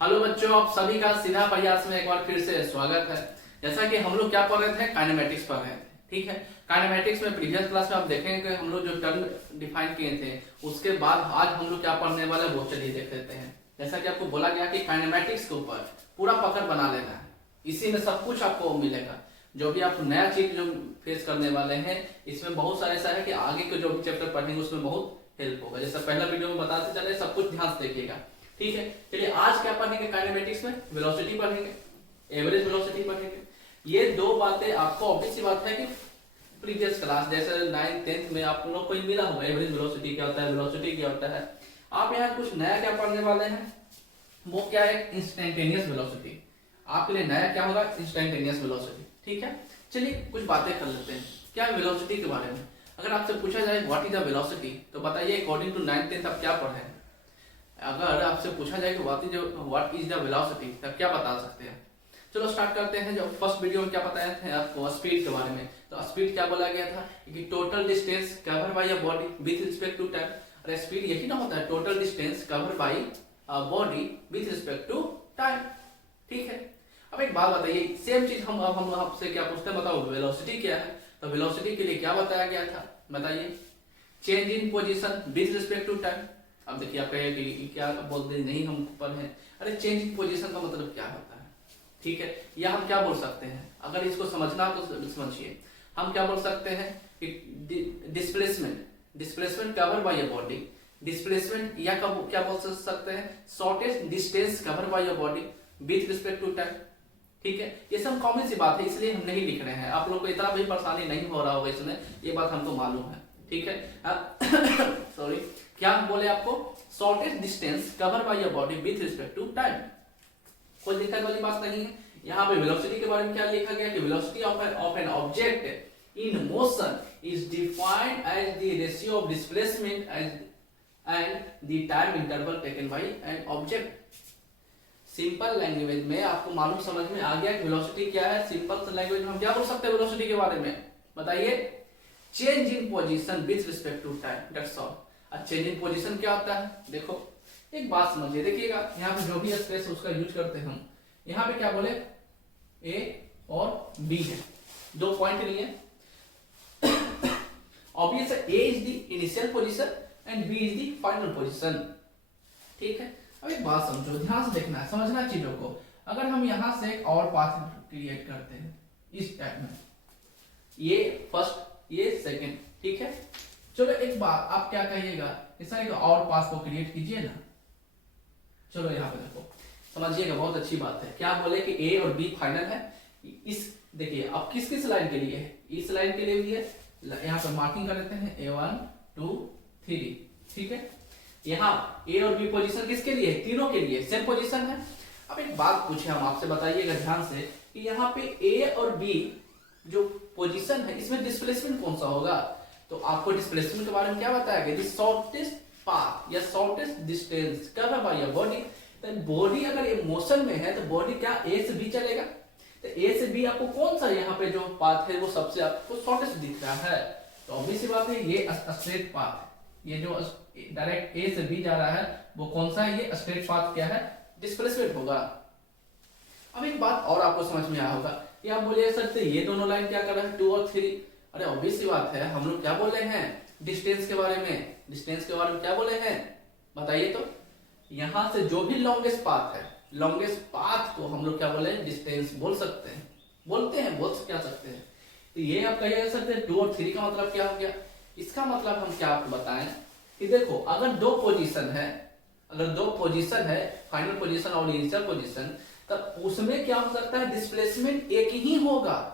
Hello बच्चों, आप सभी का सीधा प्रयास में एक बार फिर से स्वागत है। जैसा कि हम लोग क्या पढ़ रहे थे, काइनेमेटिक्स पढ़ रहे थे। ठीक है, काइनेमेटिक्स में प्रीवियस क्लास में आप देखेंगे कि हम लोग जो टर्म डिफाइन किए थे, उसके बाद आज हम लोग क्या पढ़ने वाले हैं वो चलिए देख लेते हैं। जैसा कि आपको बोला गया कि काइनेमेटिक्स के ऊपर पूरा पकड़ बना लेना है, इसी में सब कुछ आपको मिलेगा। जो भी आप नया चीज जो फेस करने वाले हैं, इसमें बहुत सारा ऐसा है कि आगे के जो भी चैप्टर पढ़ेंगे उसमें बहुत हेल्प होगा। जैसा पहला वीडियो में बताते चले, सब कुछ ध्यान से देखिएगा। ठीक है, चलिए आज क्या पढ़ेंगे, काइनेमेटिक्स में वेलोसिटी पढ़ेंगे, एवरेज वेलोसिटी पढ़ेंगे। ये दो बातें आपको ऑब्वियस सी बात है कि प्रीवियस क्लास जैसे 9th 10th में आप लोग को मिला होगा, एवरेज वेलोसिटी क्या होता है, वेलोसिटी क्या होता है। आप यहाँ कुछ नया क्या पढ़ने वाले हैं, वो क्या है, इंस्टेंटेनियस वेलोसिटी। आपके लिए नया क्या होगा, इंस्टेंटेनियस वेलोसिटी। ठीक है, चलिए कुछ बातें कर लेते हैं क्या वेलोसिटी के बारे में। अगर आपसे पूछा जाए व्हाट इज द वेलोसिटी, तो बताइए अकॉर्डिंग टू 9th 10th आप क्या पढ़े हैं। अगर आपसे पूछा जाए कि व्हाट इज द वेलोसिटी, तब क्या बता सकते हैं। चलो स्टार्ट करते हैं। जो फर्स्ट वीडियो में क्या बताया था आपको, स्पीड के बारे में। तो स्पीड क्या बोला गया था कि total distance cover by a body with respect to time. अरे स्पीड यही ना होता है, total distance cover by a body with respect to time. ठीक है, अब एक बात बताइए, सेम चीज हम आपसे क्या पूछते हैं, बताओ वेलोसिटी क्या है। तो वेलोसिटी के लिए क्या बताया गया था, बताइए, change in position with respect to time. अब देखिए आप कहेंगे कि क्या बोलते हैं, नहीं हम पढ़े। अरे चेंज इन पोजीशन का मतलब क्या होता है। ठीक है, या हम क्या बोल सकते हैं, अगर इसको समझना तो समझिए। हम क्या बोल सकते हैं कि displacement cover by a body, displacement या क्या बोल सकते हैं, shortest distance cover by a body with respect to time. ठीक है, ये सब कॉमन सी बात है, इसलिए हम नहीं लिख रहे हैं। आप लोग को इतना भी परेशानी नहीं हो रहा होगा इसमें, ये बात हमको मालूम है। ठीक है सॉरी, क्या बोले आपको, shortest distance cover by a body with respect to time. कोई दिक्कत वाली बात नहीं है। यहाँ पे वेलोसिटी के बारे में क्या लिखा गया कि velocity of an object in motion is defined as the ratio of displacement and the time interval taken by an object. Simple language में आपको मालूम समझ में आ गया कि वेलोसिटी क्या है। सिंपल लैंग्वेज में हम क्या बोल सकते हैं वेलोसिटी के बारे में, बताइए, change in position with respect to time, that's all. Change in position क्या होता है, देखो एक बात समझिए, देखिएगा यहाँ पे जो भी स्पेस उसका यूज करते हैं हम। यहाँ पे क्या बोले, ए और बी है, दो पॉइंट लिए। ऑब्वियस है, A is the initial position and B is the final position. ठीक है, अब एक बात समझो, ध्यान से देखना है, समझना चीजों को। अगर हम यहां से एक और पाथ क्रिएट करते हैं इस टाइप में, ये फर्स्ट ये सेकंड, ठीक है। चलो एक बात आप क्या कहिएगा, इस तरह का और पाथ को क्रिएट कीजिए ना। चलो यहाँ पे देखो, समझिएगा, बहुत अच्छी बात है। क्या बोले कि ए और बी फाइनल है। इस देखिए अब किस किस लाइन के लिए है, इस लाइन के लिए भी है। यहाँ पर मार्किंग कर देते हैं A1 2 3। ठीक है, यहाँ ए और बी पोजीशन किसके लिए है, तीनों के लिए सेम पोजीशन है। अब एक बात पूछे हम आपसे, बताइएगा ध्यान से कि यहाँ पे ए और बी जो पोजीशन है, इसमें डिस्प्लेसमेंट कौन सा होगा। तो आपको डिस्प्लेसमेंट के बारे में क्या बताया गया, द शॉर्टेस्ट पाथ या shortest distance cover by a body. तो बॉडी अगर ये मोशन में है तो बॉडी क्या ए से बी चलेगा। तो ए से बी आपको कौन सा यहाँ पे जो पाथ है वो सबसे आपको शॉर्टेस्ट दिख रहा है। तो ऑब्वियस सी बात है, ये स्ट्रेट पाथ है। ये जो डायरेक्ट ए से बी जा रहा है वो कौन सा है, ये स्ट्रेट पाथ क्या है, डिस्प्लेसमेंट होगा। अब एक बात और आपको समझ में आया होगा कि आप बोलिए सर ये दोनों लाइन क्या कर रहा है, 2 और 3। अरे ऑब्वियस सी बात है, हम लोग क्या बोले हैं डिस्टेंस के बारे में। डिस्टेंस के बारे में क्या बोले हैं, बताइए तो। यहां से जो भी लॉन्गेस्ट पाथ है, लॉन्गेस्ट पाथ को हम लोग क्या बोले, डिस्टेंस बोल सकते हैं, बोलते हैं, बोल क्या सकते हैं। तो ये आप कहिए सर 2 और 3 का मतलब क्या हो गया। इसका मतलब हम क्या आपको बताएं कि देखो, अगर दो पोजीशन है, फाइनल पोजीशन और इनिशियल पोजीशन, तब उसमें क्या हो सकता है, डिस्प्लेसमेंट एक ही होगा।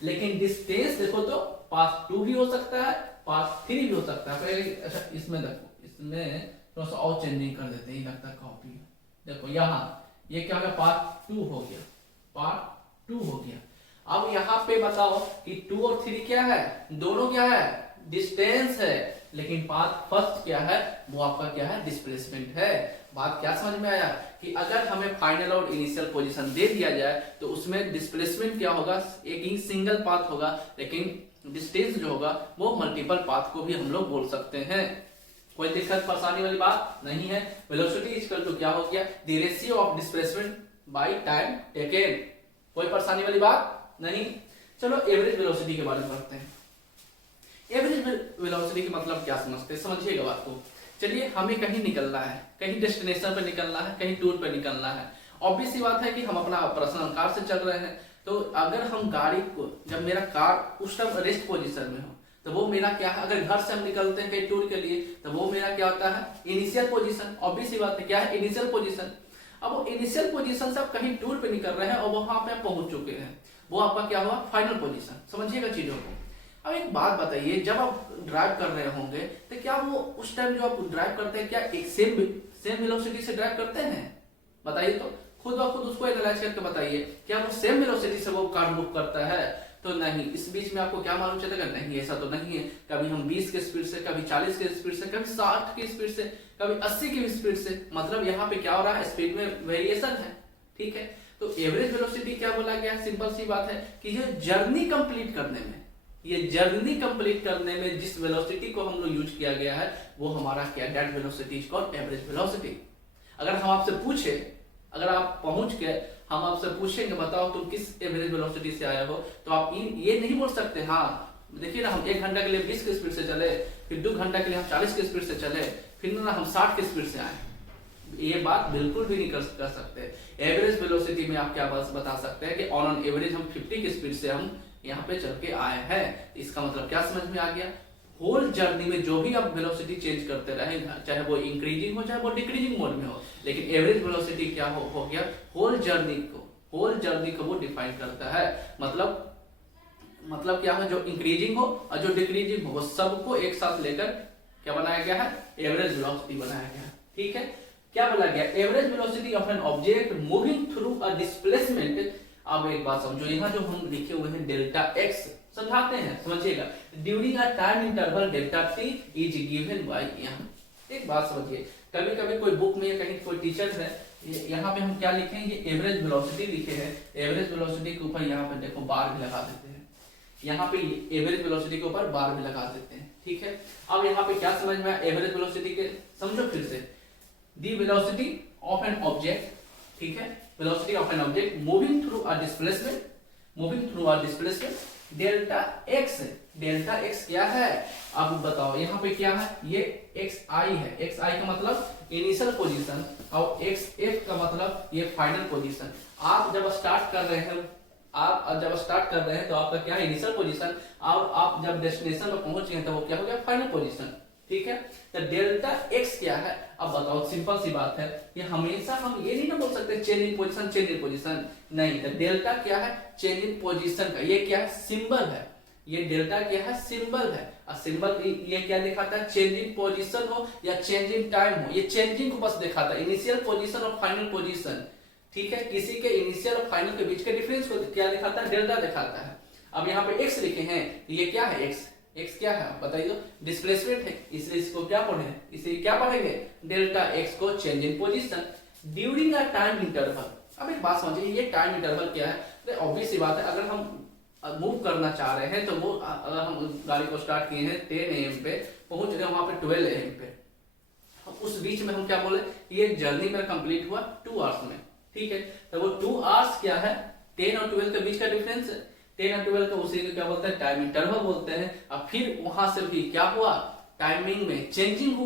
लेकिन डिस्टेंस देखो तो पाथ 2 भी हो सकता है, पाथ 3 भी हो सकता है। अच्छा इसमें देखो, इसमें थोड़ा सा और चेंजिंग कर देते हैं, लगता है कॉपी। देखो यहाँ ये क्या होगा, पार्ट 2 हो गया, पार्ट 2 हो गया। अब यहाँ पे बताओ कि 2 और 3 क्या है, दोनों क्या है, डिस्टेंस है। लेकिन पाथ फर्स्ट क्या है, वो आपका क्या है, डिस्प्लेसमेंट है। बात क्या समझ में आया कि अगर हमें फाइनल और इनिशियल पोजीशन दे दिया जाए तो उसमें डिस्प्लेसमेंट क्या होगा, एक ही सिंगल पाथ होगा। लेकिन डिस्टेंस जो होगा वो मल्टीपल पाथ को भी हम लोग बोल सकते हैं। कोई दिक्कत परेशानी वाली बात नहीं है। वेलोसिटी इक्वल टू क्या हो गया, the ratio of displacement by time taken. कोई परेशानी वाली बात नहीं। चलो एवरेज वेलोसिटी के बारे में पढ़ते हैं। एवरेज वेलोसिटी का मतलब क्या समझते हैं, समझिएगा बात को। चलिए हमें कहीं निकलना है, कहीं डेस्टिनेशन पर निकलना है, कहीं टूर पर निकलना है। ऑब्वियस सी बात है कि हम अपना पर्सनल कार से चल रहे हैं, तो अगर हम गाड़ी को, जब मेरा कार उस टाइम रेस्ट पोजीशन में हो, तो वो मेरा क्या है, अगर घर से हम निकलते हैं कहीं टूर के लिए, तो वो मेरा क्या होता है, इनिशियल पोजीशन। ऑब्वियस सी बात है, क्या है, इनिशियल पोजीशन। अब वो इनिशियल पोजीशन से आप कहीं टूर पे निकल रहे हैं और वहां पे पहुंच चुके हैं, वो आपका क्या हुआ, फाइनल पोजीशन। समझिएगा चीजों को। अब एक बात बताइए, जब आप ड्राइव कर रहे होंगे तो क्या वो उस टाइम जो आप ड्राइव करते हैं, क्या एक सेम वेलोसिटी से ड्राइव करते हैं? बताइए तो, खुद ब खुद उसको एनालाइज करके बताइए, क्या वो सेम वेलोसिटी से वो कार मूव करता है? तो नहीं। इस बीच में आपको क्या मालूम चलेगा, नहीं ऐसा तो नहीं है। कभी हम 20 के स्पीड से, कभी 40 के स्पीड से, कभी 60 की स्पीड से, कभी 80 की स्पीड से। मतलब यहाँ पे क्या हो रहा है, स्पीड में वेरिएशन है। ठीक है, तो एवरेज वेलोसिटी क्या बोला गया, सिंपल सी बात है कि ये जर्नी कंप्लीट करने में, ये जर्नी कंप्लीट करने में जिस वेलोसिटी को हम लोग यूज किया गया है, वो हमारा क्या, that velocity is called average velocity. अगर हम आपसे पूछे, अगर आप पहुंच के हम आपसे पूछेंगे बताओ तुम किस एवरेज वेलोसिटी से आए हो, तो आप ये नहीं बोल सकते, हाँ देखिए ना, हम 1 घंटा के लिए 20 की स्पीड से चले, फिर 2 घंटा के लिए हम 40 की स्पीड से चले, फिर ना हम 60 की स्पीड से आए। ये बात बिल्कुल भी नहीं कर सकते। एवरेज वेलोसिटी में आप क्या बता सकते हैं कि ऑन एवरेज हम 50 की स्पीड से हम यहाँ पे चल के आए हैं। इसका मतलब क्या समझ में आ गया, होल जर्नी में जो भी आप वेलोसिटी चेंज करते रहे, चाहे वो इंक्रीजिंग हो चाहे वो डिक्रीजिंग मोड में हो, लेकिन एवरेज वेलोसिटी क्या हो गया, होल जर्नी को वो डिफाइन करता है। मतलब क्या है, जो इंक्रीजिंग हो और जो डिक्रीजिंग हो, वो सबको एक साथ लेकर क्या बनाया गया है, एवरेज वेलोसिटी बनाया गया है। ठीक है, क्या बोला गया, average velocity of an object moving through a displacement. अब एक बात समझो, यहाँ जो हम लिखे हुए हैं डेल्टा एक्स, समझाते हैं, समझिएगा। During a time interval delta T is given bye, यहाँ एक बात समझिए, कभी कभी कोई बुक में या कहीं कोई टीचर है, यहाँ पे हम क्या लिखे हैं, ये एवरेज वेलोसिटी लिखे हैं। एवरेज वेलोसिटी के ऊपर यहाँ पे देखो बार भी लगा देते हैं, यहाँ पे एवरेज वेलोसिटी के ऊपर बार भी लगा देते हैं। ठीक है, अब यहाँ पे क्या समझ में आया एवरेज वेलोसिटी के, समझो फिर से, the velocity of an object, ठीक है, velocity of an object moving through a displacement delta x. Delta x क्या है, आप बताओ, यहाँ पे क्या है, ये एक्स आई है। एक्स आई का मतलब इनिशियल पोजीशन और एक्स एफ का मतलब ये फाइनल पोजीशन। आप जब स्टार्ट कर रहे हैं, तो आपका क्या है, इनिशियल पोजीशन, और आप जब डेस्टिनेशन पर पहुंच गए तो वो क्या हो गया, फाइनल पोजीशन। ठीक है, तो डेल्टा एक्स क्या है, अब बताओ, सिंपल सी बात है कि हमेशा हम ये नहीं ना बोल सकते चेंज इन पोजीशन, नहीं। तो डेल्टा क्या है, चेंज इन पोजीशन का ये क्या है, सिंबल है। ये डेल्टा क्या है, सिंबल है। और सिंबल ये क्या दिखाता है, चेंज इन पोजीशन हो या चेंज इन टाइम हो, ये चेंजिंग को बस दिखाता है, इनिशियल पोजीशन और फाइनल पोजीशन। ठीक है, किसी के इनिशियल और फाइनल के बीच के डिफरेंस को क्या दिखाता है, डेल्टा दिखाता है। अब यहाँ पे एक्स लिखे हैं, ये क्या है, एक्स क्या है बताइए, तो डिस्प्लेसमेंट है, इसलिए इसको क्या पढ़े, इसे क्या पढ़ेंगे, डेल्टा एक्स को change in position during a time interval. अब एक बात समझिए, ये टाइम इंटरवल क्या है, तो ऑब्वियस सी बात है, अगर हम मूव करना चाह रहे हैं, तो वो अगर हम गाड़ी को स्टार्ट किए हैं 10 AM पे, पहुंच गए वहां पे 12 AM पे, उस बीच में हम क्या बोले, ये जर्नी मेरा कंप्लीट हुआ 2 आवर्स में। ठीक है, तो वो 2 आवर्स क्या है, 10 और 12 के बीच का डिफरेंस है। 10 और 12 का उसी को क्या बोलते हैं, टाइम इंटरवल बोलते हैं। अब फिर वहां से भी क्या हुआ, टाइमिंग में चेंजिंग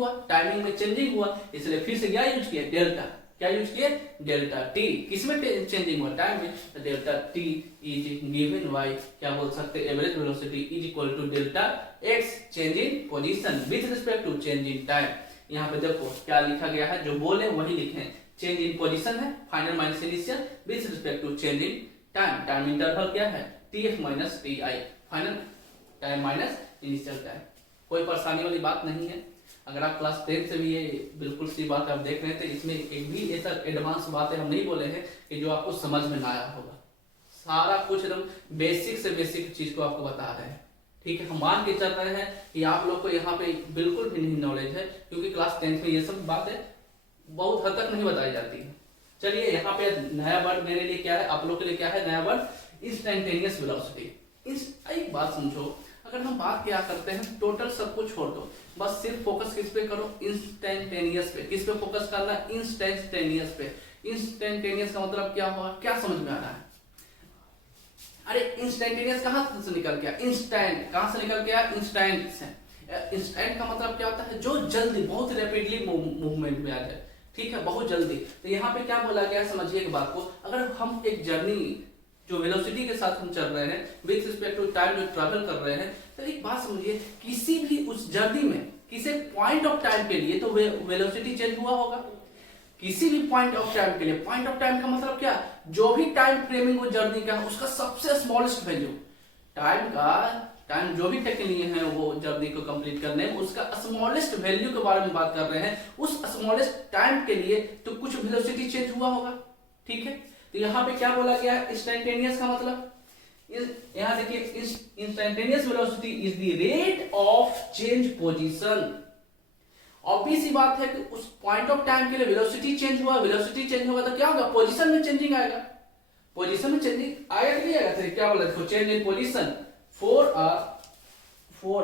हुआ, इसलिए फिर से क्या यूज किया, डेल्टा। क्या यूज किया, डेल्टा टी। किसमें चेंजिंग हुआ, टाइम में, तो delta T is given by, क्या बोल सकते हैं, average velocity is equal to delta X change in position with respect to change in time. यहाँ पे देखो क्या लिखा गया है, जो बोले वही लिखे, चेंज इन पोजीशन है, final minus initial with respect to change in time. Time interval क्या है, TF minus TI, final time minus initial time. कोई परेशानी वाली बात नहीं है। अगर आप क्लास 10 से भी ये बिल्कुल सी बात आप देख रहे थे, इसमें एक भी ऐसा एडवांस बातें हम नहीं बोले हैं कि जो आपको समझ में ना आया होगा। सारा कुछ एकदम बेसिक से बेसिक चीज को आपको बता रहे हैं। ठीक है, हम मान के चल रहे हैं कि आप लोग को यहाँ पे बिल्कुल भी नहीं नॉलेज है, क्योंकि क्लास 10 में ये सब बातें बहुत हद तक नहीं बताई जाती है। चलिए, यहाँ पे नया वर्ड मेरे लिए क्या है, आप लोग के लिए क्या है नया वर्ड, इंस्टेंटेनियस वेलोसिटी। एक बात समझो, अगर हम बात क्या करते हैं टोटल सब कुछ छोड़ दो, बस सिर्फ फोकस किस पे करो, इंस्टेंटेनियस पे। किस पे फोकस करना है, इंस्टेंटेनियस पे। इंस्टेंटेनियस का मतलब क्या हुआ, क्या समझ में आ रहा है? अरे इंस्टेंटेनियस कहां से निकल गया, इंस्टेंट कहां से निकल गया, इंस्टेंट से। इंस्टेंट का मतलब क्या होता है, जो जल्दी बहुत रैपिडली मूवमेंट में आ जाए, ठीक है, बहुत जल्दी। तो यहाँ पे क्या बोला गया, समझिए एक बात को, अगर हम एक जर्नी जो वेलोसिटी के साथ हम चल रहे हैं विद रिस्पेक्ट टू टाइम जो ट्रैवल कर रहे हैं, तो एक बात समझिए, किसी भी उस जर्नी में किसी पॉइंट ऑफ टाइम के लिए तो वेलोसिटी चेंज हुआ होगा, किसी भी पॉइंट ऑफ टाइम के लिए। पॉइंट ऑफ टाइम का मतलब क्या, जो भी टाइम फ्रेमिंग वो जर्नी का उसका सबसे स्मॉलेस्ट वैल्यू, टाइम जो भी टेकन लिए हैं वो जर्नी को कंप्लीट करने में, उसका स्मॉलेस्ट वैल्यू के बारे में बात कर रहे हैं। उस स्मॉलेस्ट टाइम के लिए तो कुछ वेलोसिटी चेंज हुआ होगा, ठीक है। तो यहाँ पे क्या बोला गया, इंस्टेंटेनियस का मतलब, यहाँ देखिए, instantaneous velocity is the rate of change position. Obvious सी बात है कि उस पॉइंट ऑफ टाइम के लिए वेलोसिटी चेंज हुआ, वेलोसिटी चेंज होगा तो क्या होगा, पोजीशन में चेंजिंग आएगा। पोजीशन में चेंजिंग आएगा कि नहीं आएगा, तो क्या बोला, देखो, change in position for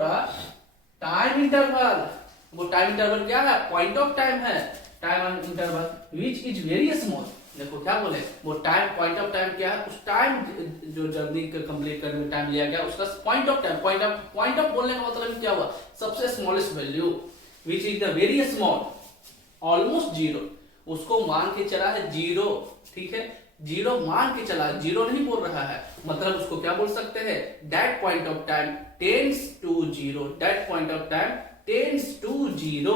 a time interval. वो टाइम इंटरवल क्या है, पॉइंट ऑफ टाइम है, time interval which is very small. देखो क्या बोले, वो टाइम, पॉइंट ऑफ टाइम क्या है, उस टाइम जो जर्नी को कंप्लीट करने में टाइम लिया गया उसका point of time, point of बोलने का मतलब क्या हुआ, सबसे smallest value which is the very small, almost zero, उसको मान के चला है जीरो, ठीक है, जीरो मान के चला, जीरो नहीं बोल रहा है, मतलब उसको क्या बोल सकते हैं, that point of time tends to zero, that point of time tends to zero.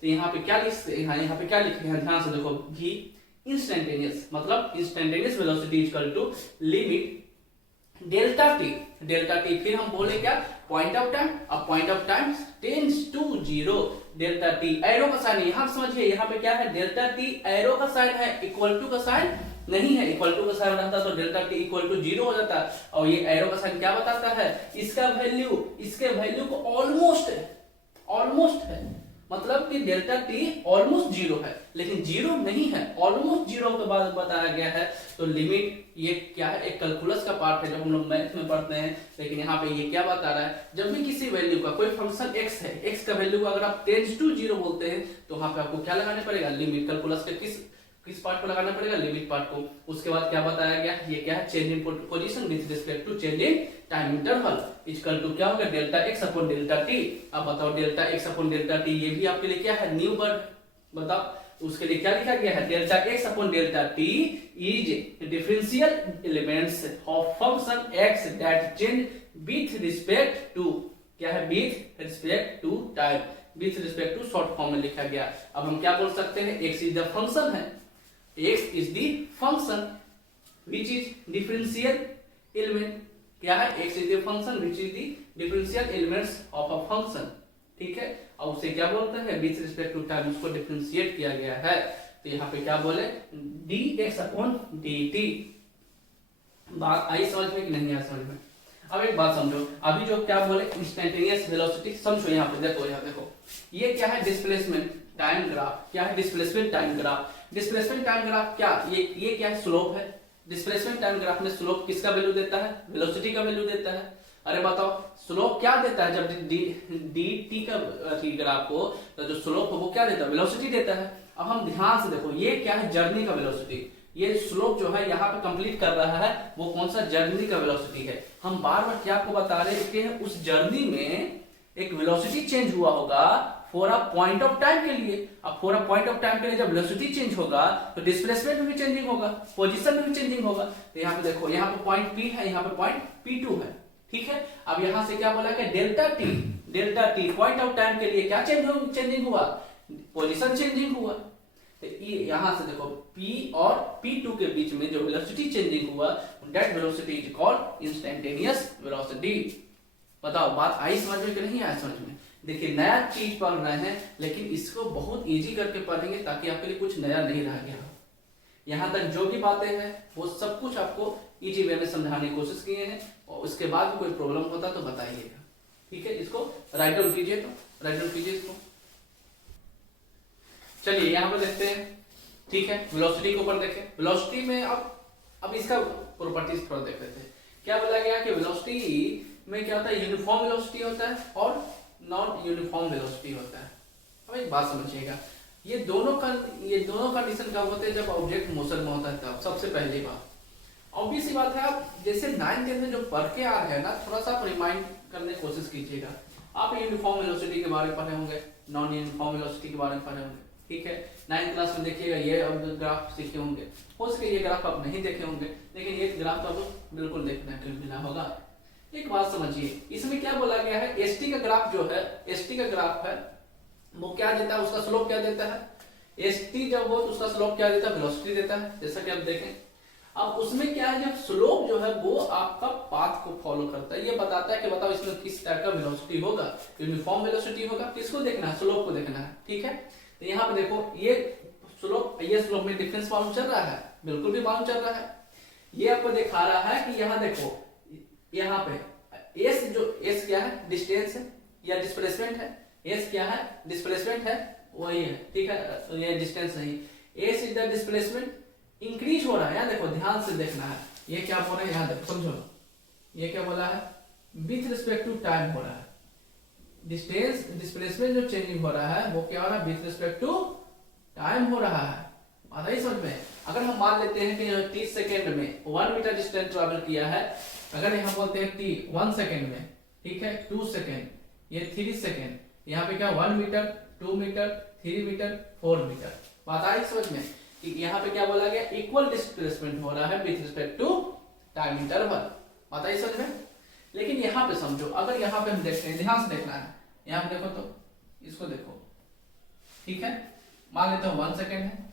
तो यहाँ पे क्या लिखते हैं, यहाँ पे क्या लिखे हैं, ध्यान से देखो, भी इंस्टेंटेनियस मतलब instantaneous velocity equal to limit delta t, delta t, फिर हम बोले क्या, पॉइंट ऑफ टाइम, अब point of time tends to zero, delta t, arrow का साइन, यहां समझिए, यहाँ पे क्या है, डेल्टा टी एरो का साइन है, इक्वल टू का साइन नहीं है, इक्वल टू का साइन रहता तो delta t equal to zero हो जाता, और ये एरो का साइन क्या बताता है, इसका वैल्यू, इसके वैल्यू को ऑलमोस्ट है, मतलब कि डेल्टा टी ऑलमोस्ट जीरो है, लेकिन जीरो नहीं है, ऑलमोस्ट जीरो के बाद बताया गया है। तो लिमिट ये क्या है, एक कैलकुलस का पार्ट है जब हम लोग मैथ में पढ़ते हैं, लेकिन यहाँ पे ये क्या बता रहा है, जब भी किसी वैल्यू का, कोई फंक्शन x है, x का वैल्यू अगर आप टेंड्स टू जीरो बोलते हैं तो वहां पे आपको क्या लगाने पड़ेगा, लिमिट, कैलकुलस के किस पार्ट को लगाना पड़ेगा, लिमिट पार्ट को। उसके बाद क्या बताया गया, ये क्या है, change in position with respect to change in time interval equal to क्या होगा, delta x upon delta t। अब बताओ delta x upon delta t, ये भी आपके लिए क्या है, न्यू वर्ड, बताओ उसके लिए क्या लिखा गया है, delta x upon delta t is differential elements of function x that change with respect to, क्या है, with respect to time, with respect to short form में लिखा गया। अब हम क्या बोल सकते हैं, x इज द फंक्शन है, x is the function which is differential element, क्या है, x is the function which is the differential elements of a function, ठीक है, और उसे क्या बोलते हैं, with respect to time, उसको डिफरेंशिएट किया गया है। तो यहाँ पे क्या बोले, dx अपॉन dt। बात आई समझ में कि नहीं आई समझ में? अब एक बात समझो, अभी जो क्या बोले इंस्टेंटेनियस वेलोसिटी, समझो यहाँ पे देखो, यहाँ देखो, ये क्या है, डिस्प्लेसमेंट टाइम ग्राफ, क्या है, displacement time graph. Displacement time graph क्या, ये क्या है, स्लोप है। डिस्प्लेसमेंट टाइम ग्राफ में स्लोप किसका वैल्यू देता है, वेलोसिटी का वैल्यू देता है। अरे बताओ, स्लोप क्या देता है, जब डी टी का ग्राफ को, तो जो स्लोप है वो क्या देता है, वेलोसिटी देता है। अब हम ध्यान से देखो, ये क्या है, जर्नी का वेलोसिटी, ये स्लोप जो है यहाँ पे कंप्लीट कर रहा है वो कौन सा, जर्नी का वेलोसिटी है। हम बार बार क्या आपको बता रहे हैं, उस जर्नी में एक वेलोसिटी चेंज हुआ होगा for a point of time के लिए। अब for a point of time के लिए जब वेलोसिटी चेंज होगा तो डिस्प्लेसमेंट में भी चेंजिंग होगा, पोजीशन में भी चेंजिंग होगा। तो यहाँ पे देखो, यहाँ पे पॉइंट P है, यहाँ पे पॉइंट P2 है, ठीक है। अब यहाँ से क्या बोला कि delta T point of time के लिए क्या चेंजिंग हुआ, पोजीशन चेंजिंग हुआ। तो यहाँ से देखो, P और P2 के बीच में जो वेलोसिटी चेंजिंग हुआ, that velocity is called instantaneous velocity. बताओ बात आई समझ में कि नहीं आई समझ में? देखिए, नया चीज पढ़ रहे हैं, लेकिन इसको बहुत इजी करके पढ़ेंगे ताकि आपके लिए कुछ नया नहीं रह गया हो। यहाँ तक जो भी बातें हैं वो सब कुछ आपको इजी वे में समझाने की कोशिश किए हैं, और उसके बाद भी कोई प्रॉब्लम होता तो बताइएगा, ठीक है। इसको राइट डाउन कीजिए, तो राइट डाउन कीजिए इसको। चलिए यहाँ पर देखते हैं, ठीक है, वेलोसिटी के ऊपर देखें। वेलोसिटी में अब इसका प्रॉपर्टीज थोड़ा देख लेते हैं। क्या बोला गया कि वेलोसिटी में क्या होता है, यूनिफॉर्म वेलोसिटी होता है और नॉन यूनिफॉर्म वेलोसिटी होता है। अब एक बात समझिएगा, ये दोनों कंडीशन कब होते हैं, जब ऑब्जेक्ट मोशन में होता है तब। सबसे पहली बात ऑब्वियस सी बात है, आप जैसे 9th में जो पढ़ के आ रहे हैं ना, थोड़ा सा आप रिमाइंड करने की कोशिश कीजिएगा। आप यूनिफॉर्म वेलोसिटी के बारे में पढ़े होंगे, नॉन यूनिफॉर्म वेलोसिटी के बारे में पढ़े होंगे, ठीक है। 9th क्लास में देखिएगा ये ग्राफ सीखे होंगे, हो सके ये ग्राफ आप नहीं देखे होंगे, लेकिन ये ग्राफ तो आपको बिल्कुल देखने को मिला होगा। एक बात समझिए, इसमें क्या बोला गया है, एसटी का ग्राफ जो है, एसटी का ग्राफ है वो क्या देता है, उसका स्लोप क्या देता है, एसटी जब हो तो उसका स्लोप क्या देता है, वेलोसिटी देता है, जैसा कि आप देखें। अब उसमें क्या है, जब स्लोप जो है वो आपका पाथ को फॉलो करता है, ये बताता है कि बताओ इसमें किस टाइप का वेलोसिटी होगा, यूनिफॉर्म वेलोसिटी होगा, किसको देखना है, स्लोप को देखना है, ठीक है। तो यहाँ पे देखो ये स्लोप में डिफरेंस मालूम चल रहा है, बिल्कुल भी मालूम चल रहा है। ये आपको दिखा रहा है कि यहाँ देखो, यहाँ पे एस एस क्या है, डिस्टेंस है या डिस्प्लेसमेंट है, एस क्या है, डिस्प्लेसमेंट है, वही है, ठीक है, ये डिस्टेंस नहीं, S is the displacement, increase हो रहा है। यहाँ देखो ध्यान से देखना है, ये क्या बोल रहा है, यहाँ देखो समझो, ये क्या बोला है, विथ रिस्पेक्ट टू टाइम हो रहा है, डिस्टेंस डिस्प्लेसमेंट जो चेंजिंग हो रहा है वो क्या हो रहा है, विथ रिस्पेक्ट टू टाइम हो रहा है। आता ही समझ में। अगर हम मान लेते हैं कि 30 सेकेंड में 1 मीटर डिस्टेंस ट्रेवल किया है, अगर यहाँ बोलते हैं टी 1 सेकेंड में, ठीक है, 2 सेकेंड, ये 3 सेकेंड, यहाँ पे क्या 1 मीटर, 2 मीटर, 3 मीटर, 4 मीटर। बात आई समझ में कि यहाँ पे क्या बोला गया, इक्वल डिस्प्लेसमेंट हो रहा है with respect to time interval. बात आई समझ में। लेकिन यहाँ पे समझो, अगर यहाँ पे हम देखते हैं, ध्यान से देखना है, यहाँ पे देखो तो इसको देखो, ठीक है, मान लेते हो 1 सेकेंड है,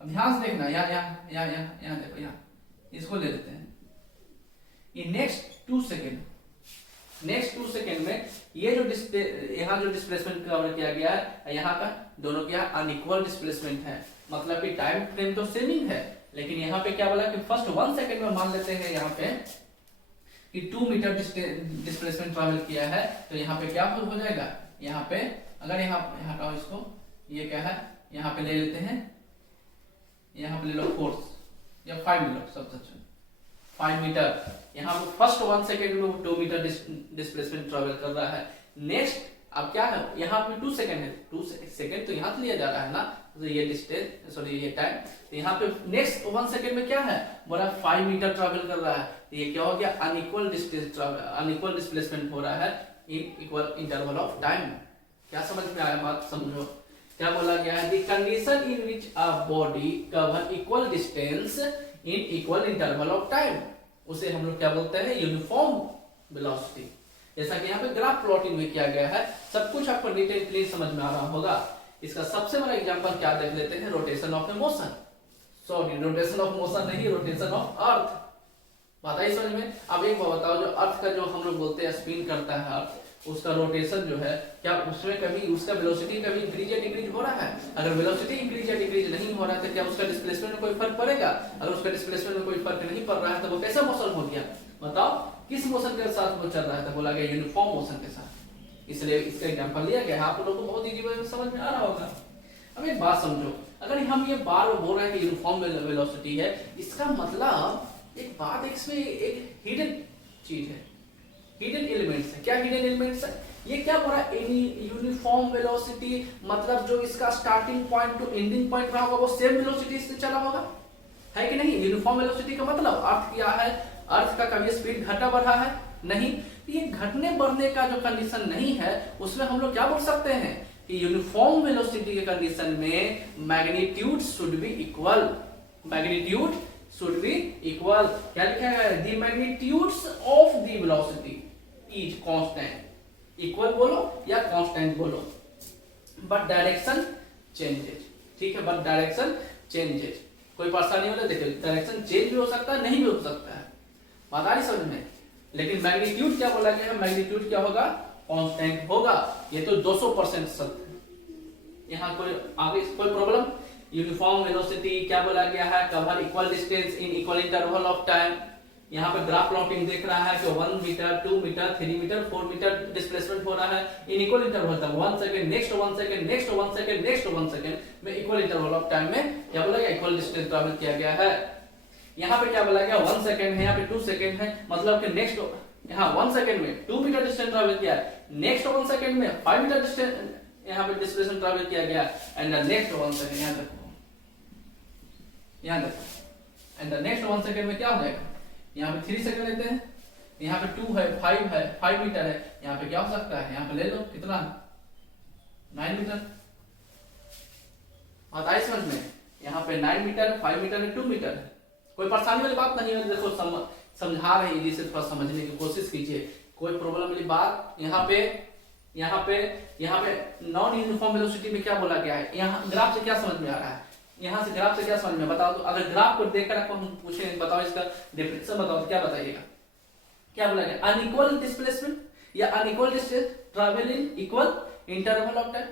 अब ध्यान से देखना, यहाँ देखो, यहाँ इसको ले लेते हैं, ये नेक्स्ट 2 सेकेंड में ये जो यहाँ जो डिस्प्लेसमेंट कवर किया गया है, यहाँ का दोनों क्या अनइक्वल डिस्प्लेसमेंट है, मतलब कि टाइम फ्रेम तो सेमिंग है, लेकिन यहाँ पे क्या बोला कि फर्स्ट 1 सेकेंड में मान लेते हैं यहाँ पे कि 2 मीटर डिस्प्लेसमेंट ट्रैवल किया है, तो यहाँ पे क्या हो जाएगा, यहाँ पे अगर यहाँ हटाओ इसको, ये क्या है, यहाँ पे ले लेते हैं, यहाँ पे ले लो फोर्स या 5 मीटर, सब सच 5 मीटर, यहाँ पे फर्स्ट 1 सेकेंड में 2 मीटर डिस्प्लेसमेंट ट्रैवल कर रहा है। नेक्स्ट अब क्या है, यहाँ पे 2 सेकेंड है, 2 सेकेंड तो यहाँ से लिया जा रहा है ना, तो ये डिस्टेंस सॉरी ये टाइम, तो यहाँ पे नेक्स्ट 1 सेकेंड में क्या है, बोला 5 मीटर ट्रैवल कर रहा है, तो ये क्या हो गया, अनइक्वल डिस्प्लेसमेंट हो रहा है in equal interval of time. क्या समझ में आया बात, समझो क्या बोला गया है, the condition in which a body cover equal distance in equal interval of time, उसे हम लोग क्या बोलते हैं, यूनिफॉर्म वेलोसिटी। जैसा कि यहाँ पे ग्राफ प्लॉटिंग में किया गया है, सब कुछ आपको डिटेल क्लियर समझ में आ रहा होगा। इसका सबसे बड़ा एग्जांपल क्या देख लेते हैं, rotation of the motion, sorry rotation of motion नहीं, रोटेशन ऑफ अर्थ। बात आई समझ में। अब एक बात बताओ, जो अर्थ का जो हम लोग बोलते हैं स्पिन करता है अर्थ, उसका रोटेशन जो है, क्या उसमें कभी उसका वेलोसिटी कभी इंक्रीज या डिक्रीज हो रहा है? अगर वेलोसिटी इंक्रीज या डिक्रीज नहीं हो रहा है तो क्या उसका डिस्प्लेसमेंट में कोई फर्क पड़ेगा? अगर उसका डिस्प्लेसमेंट में कोई फर्क नहीं पड़ रहा है तो वो कैसा मोशन हो गया? बताओ किस मोशन के साथ वो चल रहा है? तो बोला गया यूनिफॉर्म मोशन के साथ। इसलिए इसका एग्जांपल लिया गया। आप लोगों को बहुत इजी वे में समझ में आ रहा होगा। अब एक बात समझो, अगर हम ये बार बोल रहे हैं कि यूनिफॉर्म वेलोसिटी है, इसका मतलब एक बात, इसमें एक हिडन चीज है, हिडन एलिमेंट्स है। क्या हिडन एलिमेंट्स है? ये क्या बोल रहा है, यूनिफॉर्म वेलोसिटी मतलब जो इसका starting point two ending point रहा होगा वो सेम वेलोसिटी से चला होगा, है कि नहीं? यूनिफॉर्म वेलोसिटी का मतलब अर्थ क्या है? अर्थ का कभी स्पीड घटा बढ़ा है? नहीं। ये घटने बढ़ने का जो कंडीशन नहीं है उसमें हम लोग क्या बोल सकते हैं कि यूनिफॉर्म वेलोसिटी के कंडीशन में magnitude should be equal. Magnitude should be equal. क्या लिखा है? The magnitudes of the velocity is constant. Equal बोलो या कांस्टेंट बोलो, बट डायरेक्शन चेंजेस। ठीक है, बट डायरेक्शन चेंजेस। कोई परेशानी वाला देखिए, डायरेक्शन चेंज भी हो सकता है, नहीं भी हो सकता है, बात आ रही समझ में। लेकिन मैग्नीट्यूड क्या बोला गया है? मैग्नीट्यूड क्या होगा? कांस्टेंट होगा। ये तो 200% सत्य है। यहाँ कोई आगे कोई प्रॉब्लम? यूनिफॉर्म वेलोसिटी क्या बोला गया है? Cover equal distance in equal interval of time. यहाँ पे ग्राफ प्लॉटिंग देख रहा है कि 1 metre 2 metre 3 metre 4 metre displacement हो रहा है इन इक्वल इंटरवल तक। 1 second, next 1 second, next 1 second, next 1 second में इक्वल इंटरवल ऑफ टाइम में क्या बोला गया? इक्वल डिस्टेंस ट्रैवल किया गया है। यहाँ पे क्या बोला गया? 1 सेकंड है, यहाँ पे 2 सेकंड है, मतलब कि नेक्स्ट यहाँ 1 सेकंड में 2 मीटर डिस्टेंस ट्रैवल किया है, नेक्स्ट 1 सेकंड में 5 मीटर डिस्टेंस यहाँ पे डिस्प्लेसमेंट ट्रैवल किया गया, एंड द नेक्स्ट 1 सेकंड, यहाँ देखो एंड द नेक्स्ट 1 सेकंड में क्या हो जाएगा, यहाँ पे 3 सेकंड लेते हैं, यहाँ पे 2 है, 5 मीटर है, यहाँ पे क्या हो सकता है, यहाँ पे ले लो कितना 9 मीटर। बात आई समझ में, यहाँ पे 9 मीटर, 5 मीटर है, 2 मीटर है, कोई परेशानी वाली बात नहीं है। देखो समझा रहे हैं, इसे थोड़ा समझने की कोशिश कीजिए, कोई प्रॉब्लम वाली बात। यहाँ पे नॉन यूनिफॉर्म वेलोसिटी में क्या बोला गया है, यहाँ ग्राफ से क्या समझ में आ रहा है, यहाँ से ग्राफ से क्या समझ में बताओ तो। अगर ग्राफ को देखकर आपको हम पूछे बताओ इसका डेफिनेशन बताओ तो क्या बताइएगा, क्या बोला गया, अनइक्वल डिस्प्लेसमेंट या unequal distance travel in equal interval of time.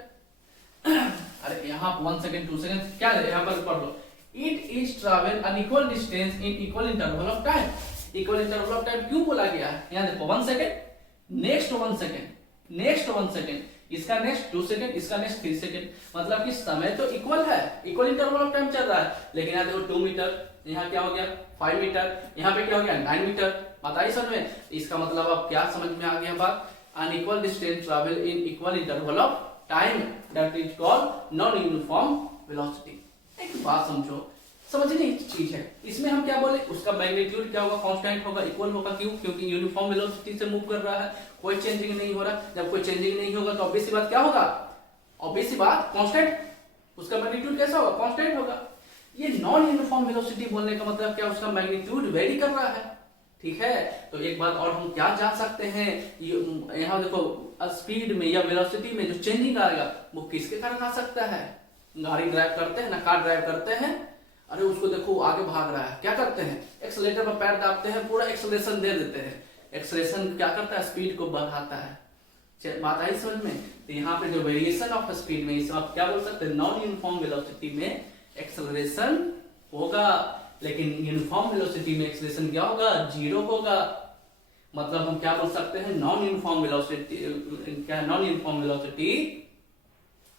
अरे यहाँ 1 सेकंड 2 सेकंड क्या है, यहाँ पर पढ़ लो, it is travel unequal distance in equal interval of time. Equal interval of time क्यों बोला गया है, यहाँ देखो 1 second, next 1 second, next 1 second, इसका नेक्स्ट 2 सेकंड, इसका नेक्स्ट 3 सेकंड, मतलब कि समय तो इक्वल है, इक्वल इंटरवल ऑफ टाइम चल रहा है। लेकिन यहाँ देखो 2 मीटर, यहाँ क्या हो गया 5 मीटर, यहाँ पे क्या हो गया 9 मीटर। बताइए समझ में, इसका मतलब अब क्या समझ में आ गया बात, unequal distance travel in equal interval of time, that is called non uniform velocity. एक बात समझो, समझने की चीज है, इसमें हम क्या बोले, उसका मैग्नीट्यूड क्या होगा, कांस्टेंट होगा, इक्वल होगा। क्यों, क्योंकि यूनिफॉर्म वेलोसिटी से मूव कर रहा है, कोई चेंजिंग नहीं हो रहा। जब कोई चेंजिंग नहीं होगा तो ऑब्वियस सी बात क्या होगा, ऑब्वियस सी बात कांस्टेंट, उसका मैग्नीट्यूड कैसा होगा, कांस्टेंट होगा। ये नॉन यूनिफॉर्म वेलोसिटी बोलने का मतलब क्या, उसका मैग्नीट्यूड वेरी कर रहा है, ठीक है। तो एक बात और हम क्या जान सकते हैं, यहाँ देखो स्पीड में या वेलोसिटी में जो चेंजिंग आएगा वो किसके कारण आ सकता है। गाड़ी ड्राइव करते हैं ना, कार ड्राइव करते हैं, अरे उसको देखो आगे भाग रहा है, क्या करते हैं, एक्सेलेरेटर पर पैर दाबते हैं, पूरा एक्सेलरेशन दे देते हैं। एक्सेलरेशन क्या करता है, स्पीड को बढ़ाता है। बात आई समझ में। तो यहाँ पे जो वेरिएशन ऑफ स्पीड में, इसे आप क्या बोल सकते हैं, नॉन यूनिफॉर्म वेलोसिटी में एक्सेलरेशन होगा, लेकिन यूनिफॉर्म वेलोसिटी में एक्सेलरेशन क्या होगा, 0 होगा। मतलब हम क्या बोल सकते हैं, नॉन यूनिफॉर्म वेलोसिटी, क्या non uniform velocity,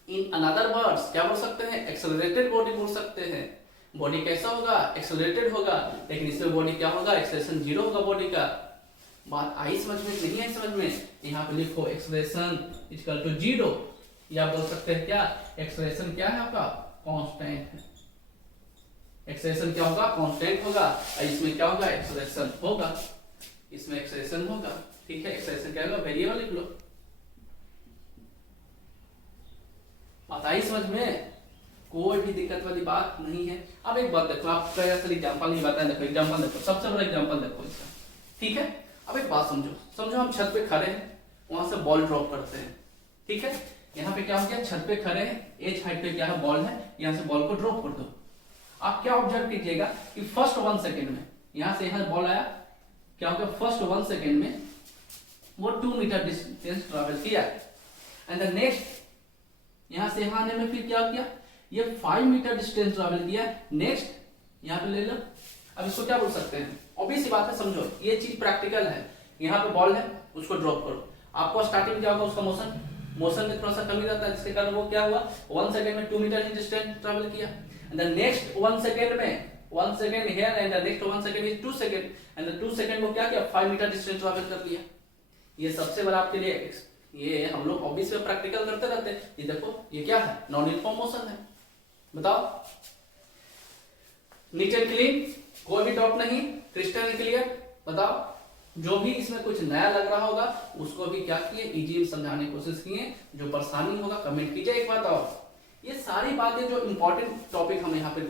in another words क्या बोल सकते हैं, एक्सेलरेटेड बॉडी बोल सकते हैं। बॉडी कैसा होगा, एक्सेलरेटेड होगा, लेकिन इसमें बॉडी क्या होगा, एक्सेलरेशन 0 होगा बॉडी का। बात आई समझ में, नहीं आई समझ में। यहाँ पे लिखो एक्सेलरेशन इक्वल टू 0, या बोल सकते हैं क्या, एक्सेलरेशन क्या है आपका, कांस्टेंट है। एक्सेलरेशन क्या होगा, कांस्टेंट होगा, और इसमें क्या होगा, एक्सेलरेशन होगा, इसमें एक्सेलरेशन होगा, ठीक है। एक्सेलरेशन क्या होगा, वेरिएबल लिख लो। बात आई समझ में, कोई भी दिक्कत वाली बात नहीं है। अब एक बात देखो, आपका ऐसा एग्जांपल नहीं बताया, देखो एग्जांपल देखो, सबसे बड़ा एग्जांपल देखो इसका, ठीक है। अब एक बात समझो हम छत पे खड़े हैं, वहां से बॉल ड्रॉप करते हैं, ठीक है। यहाँ पे क्या हो गया, छत पे खड़े हैं, एज हाइट पे क्या है, बॉल है, यहाँ से बॉल को ड्रॉप कर दो। आप क्या ऑब्जर्व कीजिएगा कि फर्स्ट 1 सेकेंड में यहाँ से यहाँ बॉल आया, क्या हो गया, फर्स्ट 1 सेकेंड में वो 2 मीटर डिस्टेंस ट्रेवल किया, एंड द नेक्स्ट यहाँ से यहाँ आने में फिर क्या किया, ये 5 मीटर डिस्टेंस ट्रैवल किया। नेक्स्ट यहाँ पे ले लो, अब इसको क्या बोल सकते हैं, ऑब्वियस सी बात है, समझो ये चीज प्रैक्टिकल है। यहाँ पे बॉल है, उसको ड्रॉप करो, आपको स्टार्टिंग क्या होगा, उसका मोशन में थोड़ा सा कमी रहता है, जिसके कारण वो क्या हुआ, 1 सेकंड में 2 मीटर डिस्टेंस ट्रैवल किया, एंड द नेक्स्ट 1 सेकंड में 1 second here, and the next 1 second is 2 second, and the 2 second वो क्या किया, 5 मीटर डिस्टेंस ट्रैवल कर लिया। ये सबसे बड़ा आपके लिए, ये हम लोग ऑब्वियस में प्रैक्टिकल करते रहते हैं। ये देखो ये क्या है, नॉन यूनिफॉर्म मोशन है। बताओ, नीट एंड क्लीन, कोई भी डाउट नहीं, क्रिस्टल क्लियर। बताओ, जो भी इसमें कुछ नया लग रहा होगा उसको भी क्या किए, इजी समझाने की कोशिश किए। जो परेशानी होगा कमेंट कीजिए। एक बात और, ये सारी बातें जो इंपॉर्टेंट टॉपिक हम यहाँ पे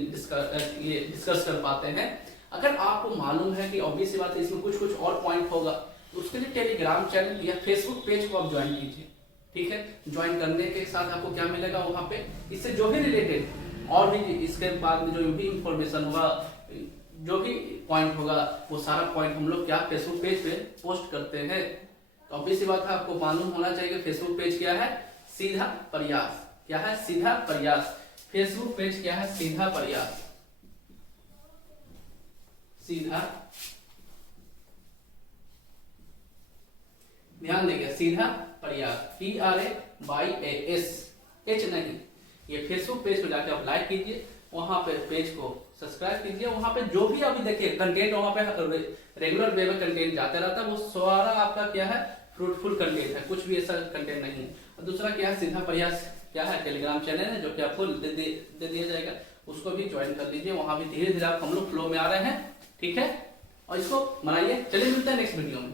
डिस्कस कर पाते हैं, अगर आपको मालूम है कि ऑब्वियस बात है इसमें कुछ और पॉइंट होगा, तो उसके लिए टेलीग्राम चैनल या फेसबुक पेज को आप ज्वाइन कीजिए, ठीक है। ज्वाइन करने के साथ आपको क्या मिलेगा वहां पे, इससे जो भी रिलेटेड और भी इसके बाद में जो भी इंफॉर्मेशन होगा, जो भी पॉइंट होगा, वो सारा पॉइंट हम लोग क्या फेसबुक पेज पे पोस्ट करते हैं। तो ऑब्वियस बात है, आपको मालूम होना चाहिए कि फेसबुक पेज क्या है, सीधा प्रयास। क्या है, सीधा प्रयास। फेसबुक पेज क्या है, सीधा प्रयास, सीधा, ध्यान देंगे, सीधा प्रयास, PRAYAS, H नहीं। ये फेसबुक पेज पे जाकर आप लाइक कीजिए, वहां पे पेज को सब्सक्राइब कीजिए। वहां पे जो भी अभी देखिए कंटेंट वहां पे रेगुलर वे में कंटेंट जाते रहता है, वो सारा आपका क्या है फ्रूटफुल कंटेंट है, कुछ भी ऐसा कंटेंट नहीं है। और दूसरा क्या है सीधा प्रयास क्या है टेलीग्राम चैनल है, जो कि आपको दे दिया जाएगा, उसको भी ज्वाइन कर लीजिए। वहां भी धीरे धीरे आप हम लोग फ्लो में आ रहे हैं, ठीक है। और इसको मनाइए। चलिए मिलते हैं नेक्स्ट वीडियो में।